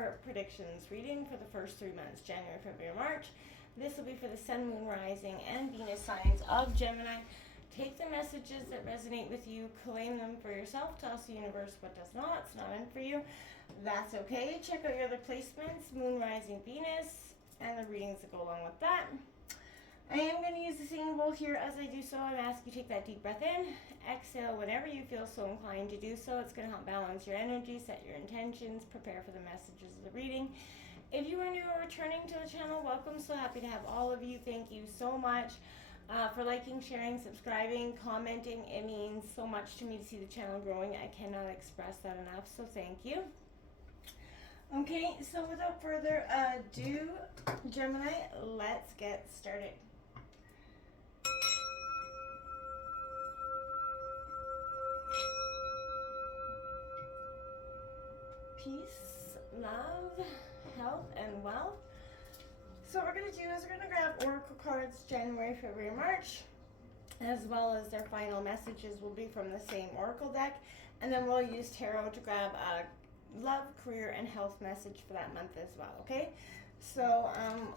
your predictions reading for the first 3 months, January, February, March. This will be for the Sun, Moon, Rising, and Venus signs of Gemini. Take the messages that resonate with you, claim them for yourself, toss the universe what does not. It's not meant for you. That's okay. Check out your other placements, Moon, Rising, Venus, and the readings that go along with that. I am going to use the singing bowl here. As I do so, I'm asking you to take that deep breath in. Exhale whenever you feel so inclined to do so. It's going to help balance your energy, set your intentions, prepare for the messages of the reading. If you are new or returning to the channel, welcome. So happy to have all of you. Thank you so much for liking, sharing, subscribing, commenting. It means so much to me to see the channel growing. I cannot express that enough, so thank you. Okay, so without further ado, Gemini, let's get started. Peace, love, health, and wealth. So what we're going to do is we're going to grab Oracle cards January, February, March, as well as their final messages will be from the same Oracle deck. And then we'll use Tarot to grab a love, career, and health message for that month as well, okay? So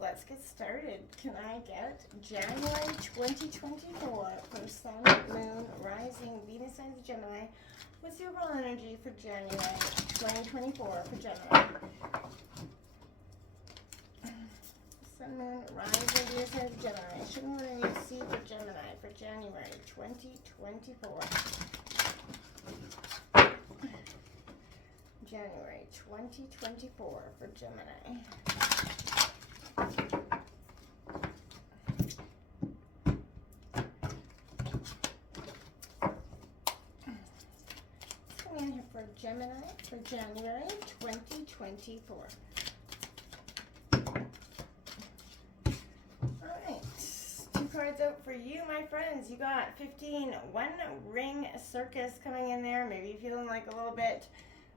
let's get started. Can I get January 2024 for Sun, Moon, Rising, Venus signs of Gemini? What's the overall energy for January 2024 for Gemini? Sun, Moon, Rising, Venus signs of Gemini. Show me what I need to see for Gemini for January 2024. January 2024 for Gemini. Coming in here for Gemini for January 2024. Alright, 2 cards out for you, my friends. You got 15, one ring circus coming in there. Maybe feeling like a little bit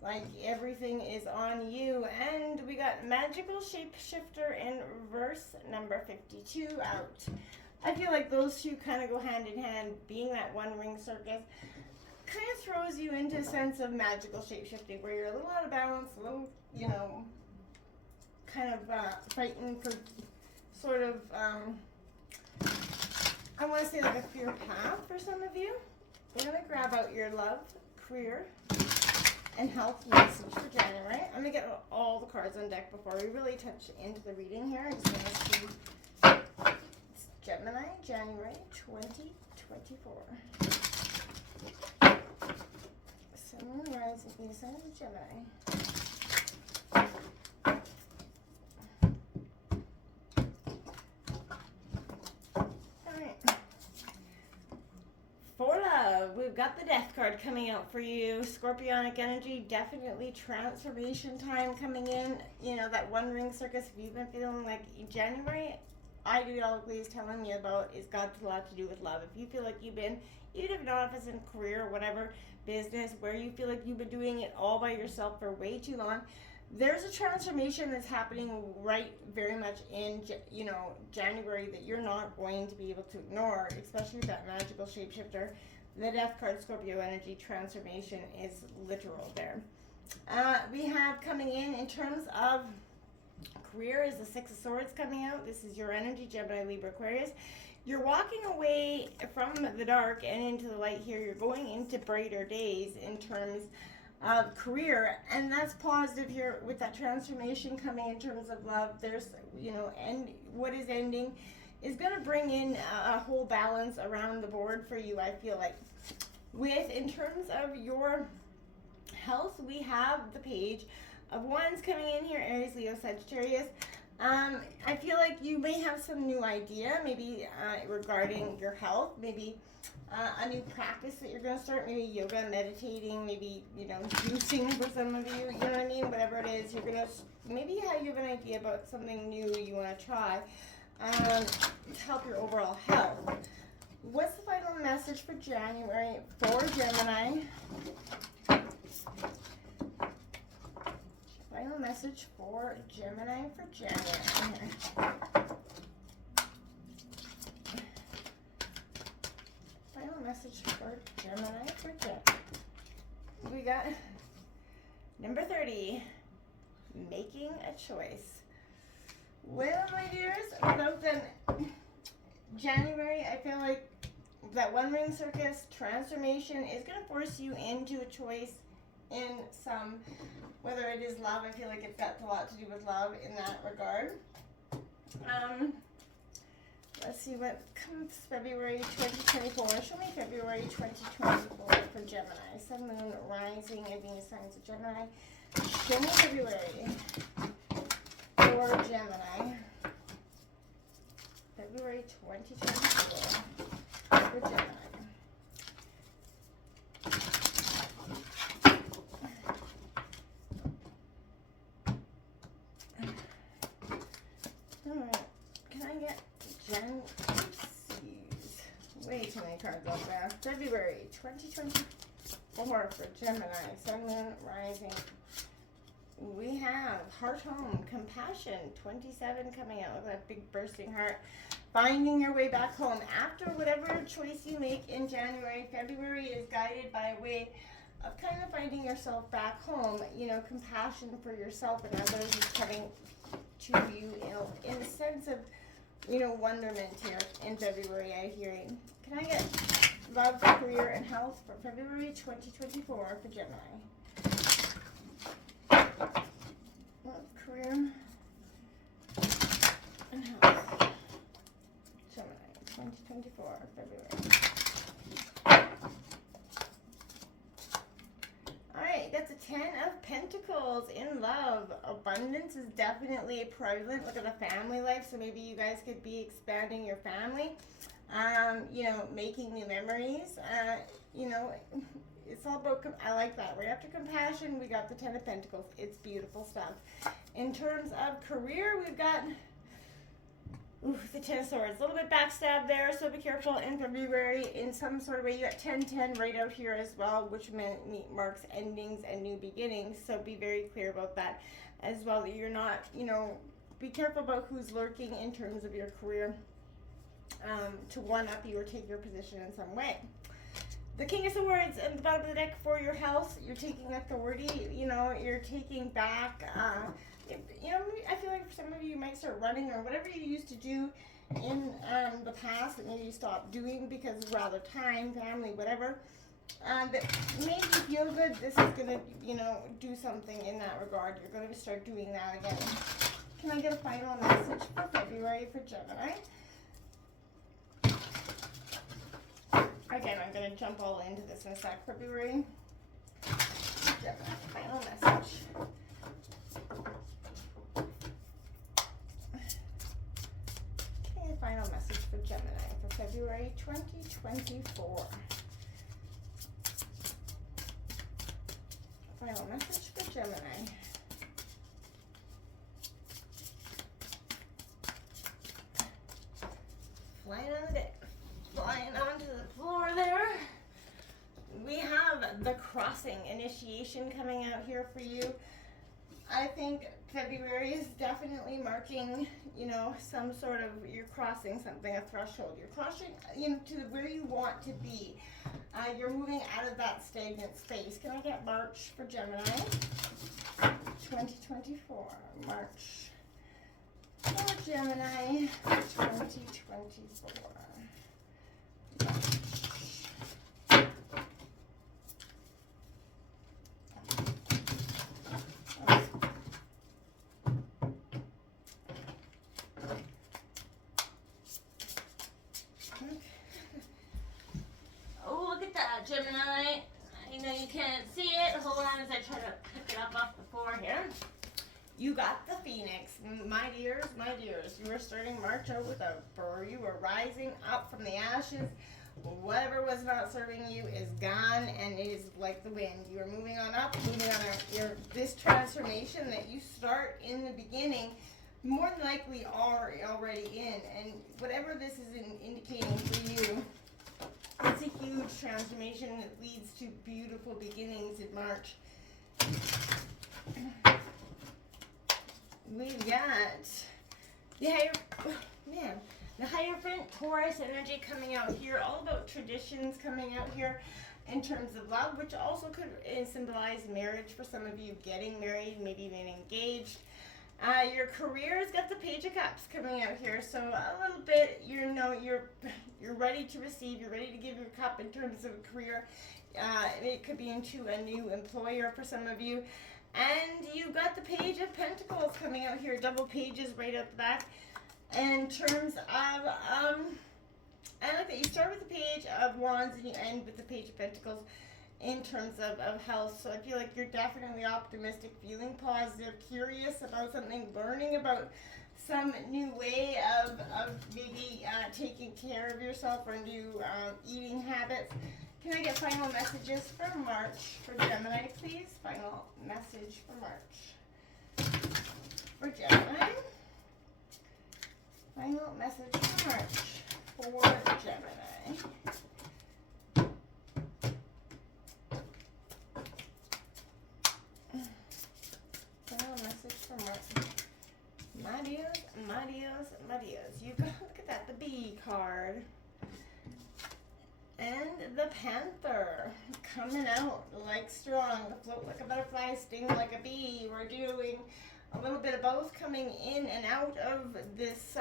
like everything is on you. And we got magical shapeshifter in reverse, number 52 out. I feel like those two kind of go hand in hand. Being that one ring circus kind of throws you into a sense of magical shapeshifting where you're a little out of balance, a little, you know, kind of fighting for sort of I want to say like a clear path for some of you. We're going to grab out your love, career, and health message for January. I'm going to get all the cards on deck before we really touch into the reading here. I just want to see it's Gemini, January 2024. Sun, Moon, Rising, Venus signs of Gemini. For love, we've got the Death card coming out for you. Scorpionic energy, definitely transformation time coming in. You know, that one ring circus, if you've been feeling like January, ideologically is telling me about, it's got a lot to do with love. If you feel like you've been, even if not if it's in career or whatever, business, where you feel like you've been doing it all by yourself for way too long, there's a transformation that's happening right very much in, you know, January that you're not going to be able to ignore, especially with that magical shapeshifter. The Death card, Scorpio energy, transformation is literal there. We have coming in terms of career is the Six of Swords coming out. This is your energy, Gemini, Libra, Aquarius. You're walking away from the dark and into the light here. You're going into brighter days in terms of career, and that's positive here with that transformation coming in terms of love. There's, you know, and what is ending is going to bring in a whole balance around the board for you, I feel like. With, in terms of your health, we have the Page of Wands coming in here, Aries, Leo, Sagittarius. I feel like you may have some new idea, maybe regarding your health, maybe a new practice that you're going to start, maybe yoga, meditating, maybe, you know, juicing for some of you, you know what I mean, whatever it is, you're going to, maybe you have an idea about something new you want to try to help your overall health. What's the final message for January for Gemini? Final message for Gemini for January. Final message for Gemini for January. We got number 30. Make making a choice. Well, my dears, without then January, I feel like that one ring circus transformation is going to force you into a choice in some, whether it is love. I feel like it's got a lot to do with love in that regard. Let's see what comes February 2024. Show me February 2024 for Gemini. Sun, Moon, Rising, and Venus signs of Gemini. Show me February for Gemini. February 2024 for Gemini. Alright, can I get way too many cards out there. February 2024 for Gemini, Sun, Moon, Rising. We have Heart Home, Compassion, 27 coming out with that big bursting heart. Finding your way back home. After whatever choice you make in January, February is guided by a way of kind of finding yourself back home. You know, compassion for yourself and others is coming to you in a sense of, you know, wonderment here in February, I hear you. Can I get love, career, and health for February 2024 for Gemini? Love, career, and health. Gemini, 2024, February. Alright, that's a 10 of Pentacles in love. Abundance is definitely prevalent. Look at the family life, so maybe you guys could be expanding your family. You know, making new memories. You know, it's all about, I like that. Right after compassion, we got the 10 of Pentacles. It's beautiful stuff. In terms of career, we've got the 10 of Swords. A little bit backstab there, so be careful in February. In some sort of way, you got 10-10 right out here as well, which marks endings and new beginnings. So be very clear about that as well, that you're not, you know, be careful about who's lurking in terms of your career. To one-up you or take your position in some way. The King of Swords at the bottom of the deck for your health. You're taking authority, you know, you're taking back, you know, I feel like for some of you, you might start running or whatever you used to do in the past that maybe you stopped doing because of rather time, family, whatever. That made you feel good. This is going to, you know, do something in that regard. You're going to start doing that again. Can I get a final message for February for Gemini? Again, I'm going to jump all into this in a sec. February, Gemini, final message. Okay, final message for Gemini for February 2024. Final message for Gemini. Flying on the deck. Flying onto the floor there. We have the crossing initiation coming out here for you. I think February is definitely marking, you know, some sort of, you're crossing something, a threshold. You're crossing, you know, to where you want to be. You're moving out of that stagnant space. Can I get March for Gemini? 2024. March for Gemini 2024. Oh, look at that, Gemini. I know you can't see it. Hold on as I try to pick it up off the floor here. You got the Phoenix. My dears, you were starting March out with a burr. You were rising up from the ashes. Whatever was not serving you is gone, and it is like the wind. You are moving on up, moving on. This transformation that you start in the beginning, more than likely are already in. And whatever this is indicating for you, it's a huge transformation that leads to beautiful beginnings in March. We've got the Hierophant, Taurus energy coming out here, all about traditions coming out here in terms of love, which also could symbolize marriage for some of you, getting married, maybe even engaged. Your career's got the Page of Cups coming out here, so a little bit, you're ready to receive, you're ready to give your cup in terms of a career. It could be into a new employer for some of you. And you got the Page of Pentacles coming out here, double pages right out the back. In terms of, I like that you start with the Page of Wands and you end with the Page of Pentacles in terms of health. So I feel like you're definitely optimistic, feeling positive, curious about something, learning about some new way of maybe taking care of yourself or new eating habits. Can I get final messages for March for Gemini, please? Final message for March for Gemini. Final message for March for Gemini. Final message for March. My dears. You got, look at that, the Bee card. And the Panther coming out like strong, float like a butterfly, sting like a bee. We're doing a little bit of both coming in and out of this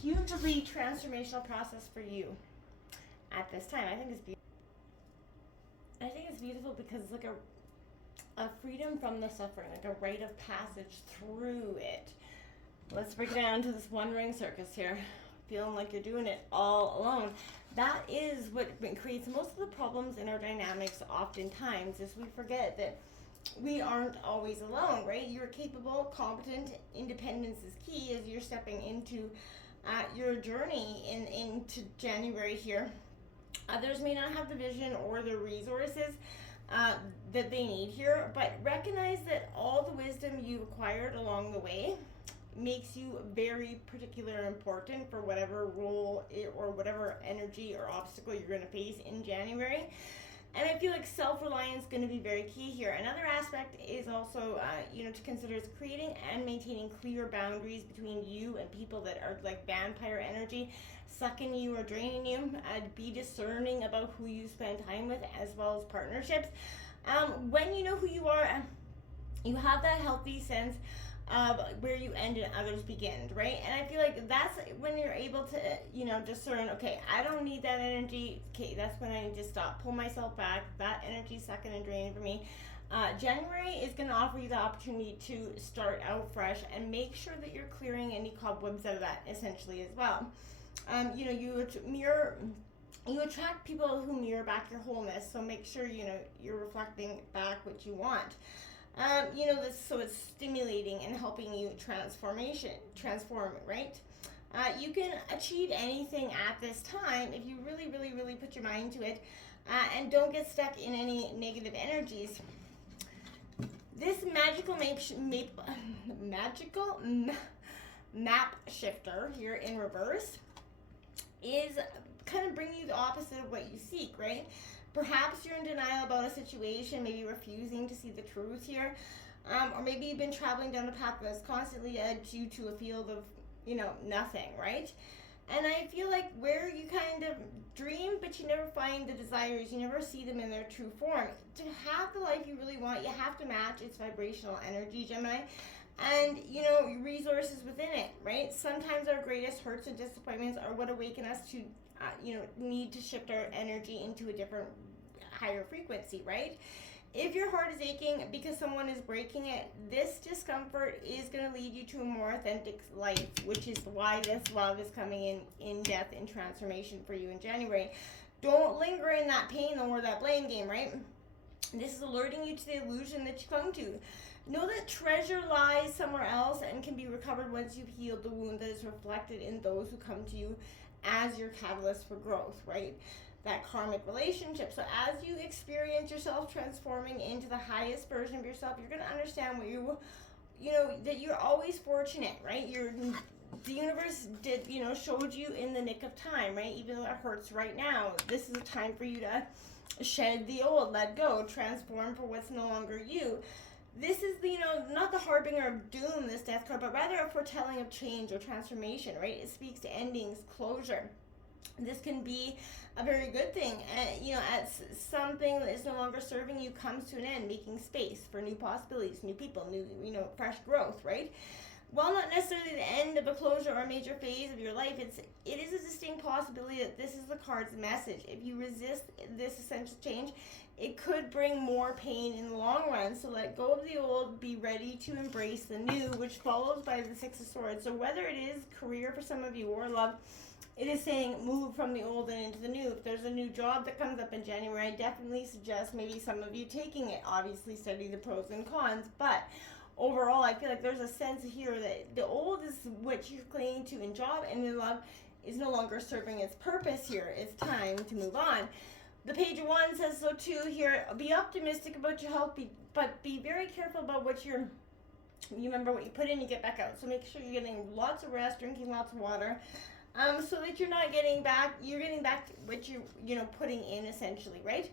hugely transformational process for you at this time. I think it's beautiful. I think it's beautiful because it's like a freedom from the suffering, like a rite of passage through it. Let's break it down to this one ring circus here. Feeling like you're doing it all alone. That is what creates most of the problems in our dynamics oftentimes, is we forget that we aren't always alone, right? You're capable, competent, independence is key as you're stepping into your journey into January here. Others may not have the vision or the resources that they need here, but recognize that all the wisdom you've acquired along the way makes you very particular and important for whatever role or whatever energy or obstacle you're going to face in January. And I feel like self-reliance is going to be very key here. Another aspect is also, to consider is creating and maintaining clear boundaries between you and people that are like vampire energy, sucking you or draining you. Be discerning about who you spend time with as well as partnerships. When you know who you are, you have that healthy sense of where you end and others begin, right? And I feel like that's when you're able to, discern, okay, I don't need that energy. Okay, that's when I need to stop, pull myself back. That energy's sucking and draining for me. January is going to offer you the opportunity to start out fresh and make sure that you're clearing any cobwebs out of that essentially as well. You attract people who mirror back your wholeness, so make sure, you're reflecting back what you want. So it's stimulating and helping you transform, right? You can achieve anything at this time if you really, really, really put your mind to it, and don't get stuck in any negative energies. This magical map shifter here in reverse is kind of bringing you the opposite of what you seek, right? Perhaps you're in denial about a situation, maybe refusing to see the truth here, or maybe you've been traveling down a path that's constantly led you to a field of, nothing, right? And I feel like where you kind of dream, but you never find the desires, you never see them in their true form. To have the life you really want, you have to match its vibrational energy, Gemini, and, resources within it, right? Sometimes our greatest hurts and disappointments are what awaken us to need to shift our energy into a different, higher frequency, right? If your heart is aching because someone is breaking it, this discomfort is going to lead you to a more authentic life, which is why this love is coming in depth and transformation for you in January. Don't linger in that pain or that blame game, right? This is alerting you to the illusion that you clung to. Know that treasure lies somewhere else and can be recovered once you've healed the wound that is reflected in those who come to you as your catalyst for growth, right? That karmic relationship. So as you experience yourself transforming into the highest version of yourself, you're going to understand that you're always fortunate, right? The universe did, showed you in the nick of time, right? Even though it hurts right now, this is a time for you to shed the old, let go, transform for what's no longer you. This is not the harbinger of doom, this death card, but rather a foretelling of change or transformation, right? It speaks to endings, closure. This can be a very good thing, as something that is no longer serving you comes to an end, making space for new possibilities, new people, new, fresh growth, right? while not necessarily the end of a closure or a major phase of your life, it is a distinct possibility that this is the card's message. If you resist this essential change, it could bring more pain in the long run. So let go of the old, be ready to embrace the new, which follows by the Six of Swords. So whether it is career for some of you or love, it is saying move from the old and into the new. If there's a new job that comes up in January, I definitely suggest maybe some of you taking it. Obviously study the pros and cons, but overall I feel like there's a sense here that the old is what you're clinging to in job, and in love is no longer serving its purpose here. It's time to move on. The Page of Wands says so too here. Be optimistic about your health, but be very careful about what you remember what you put in, you get back out. So make sure you're getting lots of rest, drinking lots of water, so that you're getting back what you're putting in, essentially, right?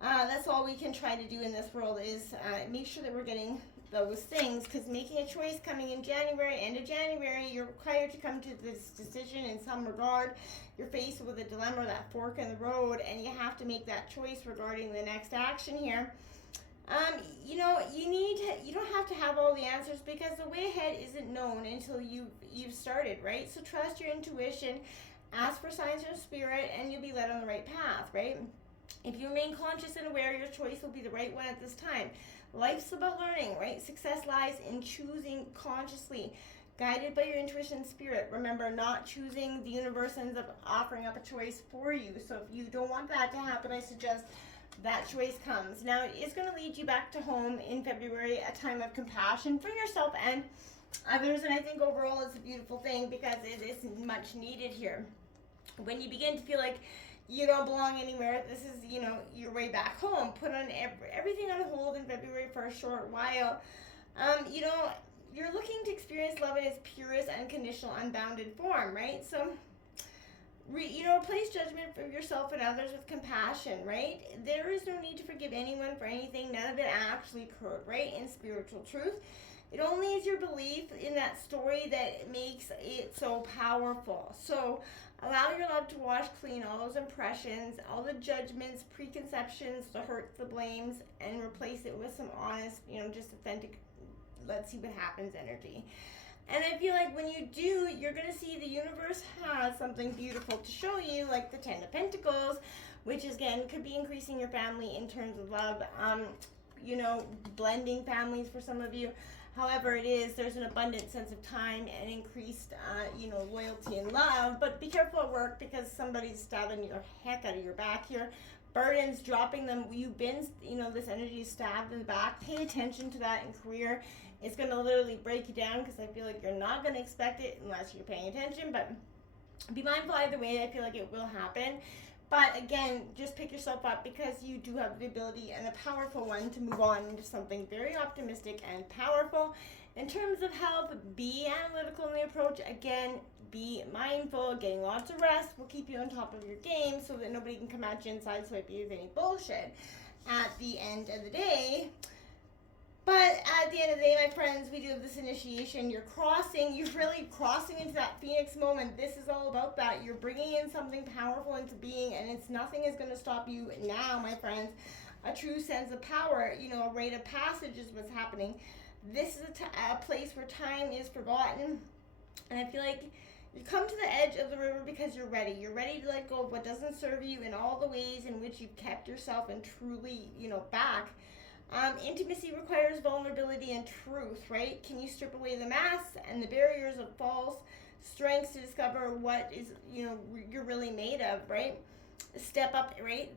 That's all we can try to do in this world is make sure that we're getting those things, because making a choice coming in January, end of January, you're required to come to this decision in some regard. You're faced with a dilemma, that fork in the road, and you have to make that choice regarding the next action here. You don't have to have all the answers, because the way ahead isn't known until you've started, right? So trust your intuition, ask for signs from spirit, and you'll be led on the right path, right? If you remain conscious and aware, your choice will be the right one at this time. Life's about learning, right? Success lies in choosing consciously, guided by your intuition and spirit. Remember, not choosing, the universe ends up offering up a choice for you. So if you don't want that to happen, I suggest that choice comes. Now, it's going to lead you back to home in February, a time of compassion for yourself and others. And I think overall it's a beautiful thing, because it is much needed here. When you begin to feel like you don't belong anywhere, this is, your way back home. Put on everything on hold in February for a short while. You're looking to experience love in its purest, unconditional, unbounded form, right? So, replace judgment for yourself and others with compassion, right? There is no need to forgive anyone for anything. None of it actually occurred, right? In spiritual truth, it only is your belief in that story that makes it so powerful. So allow your love to wash clean all those impressions, all the judgments, preconceptions, the hurts, the blames, and replace it with some honest, just authentic, let's see what happens energy. And I feel like when you do, you're going to see the universe has something beautiful to show you, like the Ten of Pentacles, which again could be increasing your family in terms of love, blending families for some of you. However it is, there's an abundant sense of time and increased, loyalty and love. But be careful at work, because somebody's stabbing your heck out of your back here. Burdens, dropping them. You've been, this energy is stabbed in the back. Pay attention to that in career. It's going to literally break you down, because I feel like you're not going to expect it unless you're paying attention. But be mindful either way. I feel like it will happen. But again, just pick yourself up, because you do have the ability, and a powerful one, to move on into something very optimistic and powerful. In terms of health, be analytical in the approach. Again, be mindful. Getting lots of rest will keep you on top of your game, so that nobody can come at you and sideswipe you with any bullshit at the end of the day. But at the end of the day, my friends, we do have this initiation. You're really crossing into that Phoenix moment. This is all about that. You're bringing in something powerful into being, and nothing is going to stop you now, my friends. A true sense of power, a rite of passage is what's happening. This is a place where time is forgotten, and I feel like you come to the edge of the river because you're ready. You're ready to let go of what doesn't serve you in all the ways in which you've kept yourself and truly, back. Intimacy requires vulnerability and truth, right? Can you strip away the masks and the barriers of false strengths to discover what is, you're really made of, right? Step up, right?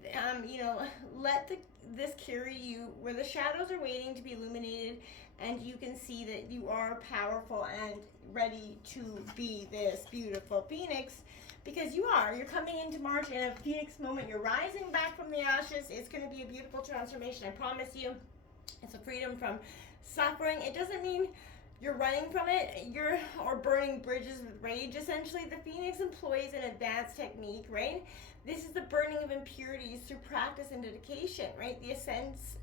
Let this carry you where the shadows are waiting to be illuminated, and you can see that you are powerful and ready to be this beautiful phoenix. Because you're coming into March in a Phoenix moment. You're rising back from the ashes. It's going to be a beautiful transformation. I promise you. It's a freedom from suffering. It doesn't mean you're running from it. Or burning bridges with rage. Essentially, the Phoenix employs an advanced technique, right? This is the burning of impurities through practice and dedication, right? The essence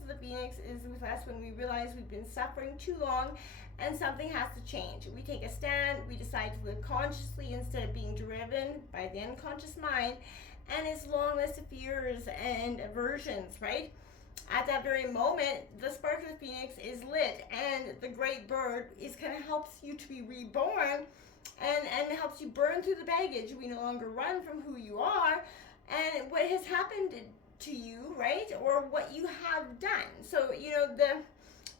of the Phoenix is with us when we realize we've been suffering too long, and something has to change. We take a stand, we decide to live consciously instead of being driven by the unconscious mind, and its long list of fears and aversions, right? at that very moment, the spark of the phoenix is lit, and the great bird is kind of helps you to be reborn, and helps you burn through the baggage. We no longer run from who you are and what has happened to you, right? Or what you have done. So, the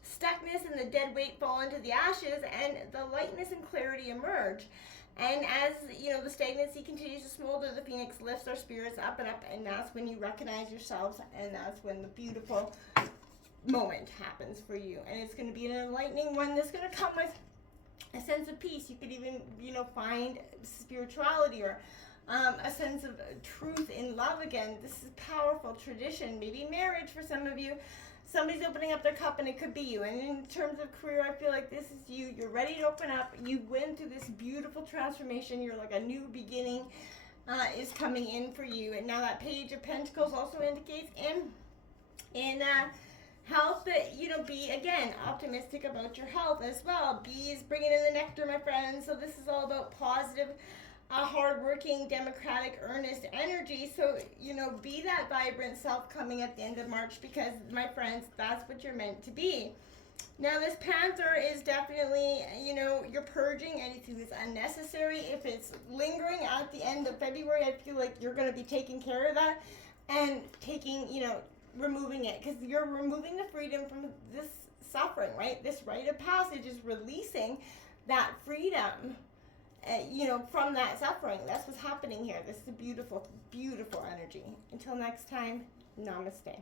stuckness and the dead weight fall into the ashes, and the lightness and clarity emerge. And as the stagnancy continues to smolder, the phoenix lifts our spirits up and up, and that's when you recognize yourselves, and that's when the beautiful moment happens for you. And it's going to be an enlightening one that's going to come with a sense of peace. You could even find spirituality, or a sense of truth in love again. This is powerful tradition. Maybe marriage for some of you. Somebody's opening up their cup, and it could be you. And in terms of career, I feel like this is you. You're ready to open up. You went through this beautiful transformation. You're like a new beginning is coming in for you. And now that Page of Pentacles also indicates in health, that be again optimistic about your health as well. Bees bringing in the nectar, my friends. So this is all about positive, hardworking, democratic, earnest energy. So, be that vibrant self coming at the end of March, because, my friends, that's what you're meant to be. Now, this Panther is definitely, you're purging anything that's unnecessary. If it's lingering at the end of February, I feel like you're going to be taking care of that and taking, removing it, because you're removing the freedom from this suffering, right? This rite of passage is releasing that freedom from that suffering. That's what's happening here. This is a beautiful, beautiful energy. Until next time, namaste.